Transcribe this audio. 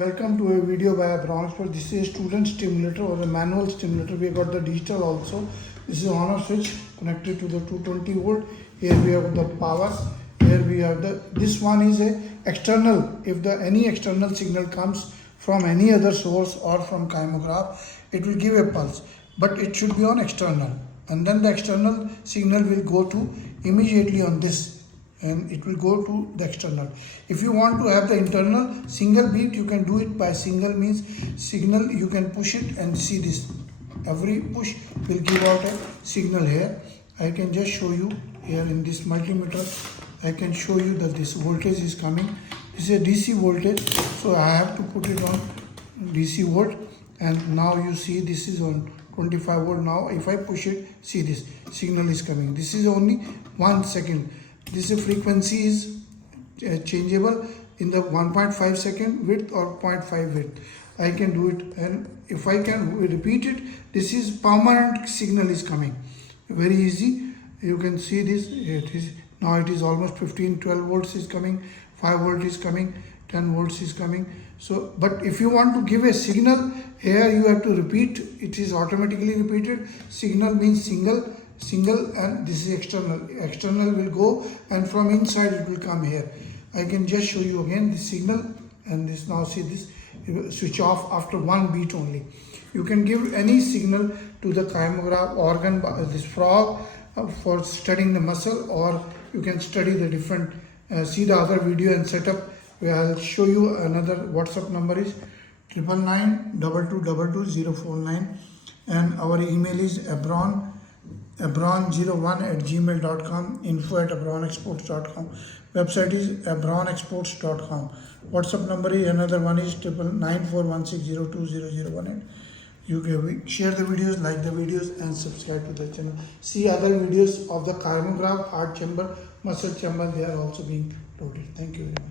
Welcome to a video by Abron. So this is a student stimulator or a manual stimulator. We have got the digital also. This is on off switch connected to the 220 volt. Here we have the power. Here we have this one is a external. If any external signal comes from any other source or from kymograph, it will give a pulse. But it should be on external. And then the external signal will go to immediately on this. And it will go to the external. If you want to have the internal single beat, you can do it by single means signal. You can push it and see this. Every push will give out a signal here. I can just show you here in this multimeter. I can show you that this voltage is coming. This is a DC voltage, so I have to put it on DC volt. And now you see this is on 25 volt. Now if I push it, see this signal is coming. This is only 1 second. This frequency is changeable in the 1.5 second width or 0.5 width. I can do it, and if I can repeat it, this is permanent signal is coming. Very easy. You can see this. It is now it is almost 12 volts is coming, 5 volt is coming, 10 volts is coming. So, but if you want to give a signal, here you have to repeat. It is automatically repeated. Signal means single, and this is external will go, and from inside it will come here. I can just show you again the signal, and this now see this switch off after 1 beat only. You can give any signal to the kymograph organ, this frog, for studying the muscle, or you can study the different see the other video and setup. I'll show you another WhatsApp number is 99922222049, and our email is abron01@gmail.com, info@abronexports.com. Website is abronexports.com. WhatsApp number is another one is 9994160200018. You can share the videos, like the videos, and subscribe to the channel. See other videos of the kymograph, heart chamber, muscle chamber. They are also being loaded. Thank you very much.